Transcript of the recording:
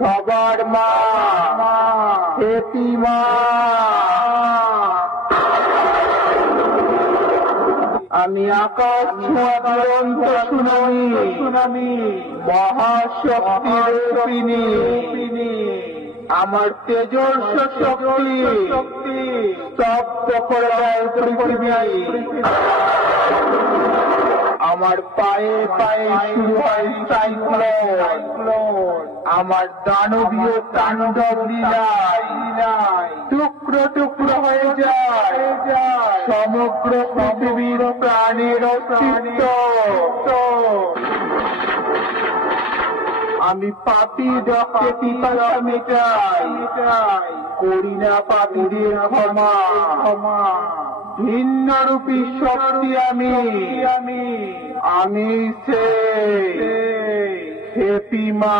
সবার মা হেপি মা। আমি আকাশ ছোঁয়া দুরন্ত সুনামি মহাশক্তির রূপিণী। আমার তেজস্ব শক্তি স্তব্ধ করে দেয় পৃথিবী। আমার পায়ে পায়ে শুরু হয় সাইক্লোন। আমার দানবীয় তাণ্ডব লীলায় টুকরো টুকরো হয়ে যায় সমগ্র পৃথিবীর প্রাণের অস্তিত্ব। আমি পাপী রক্তে পিপাসা মেটাই, করি না পাপীদের ক্ষমা। ভিন্নরূপী শক্তি আমি সেই হেপি মা।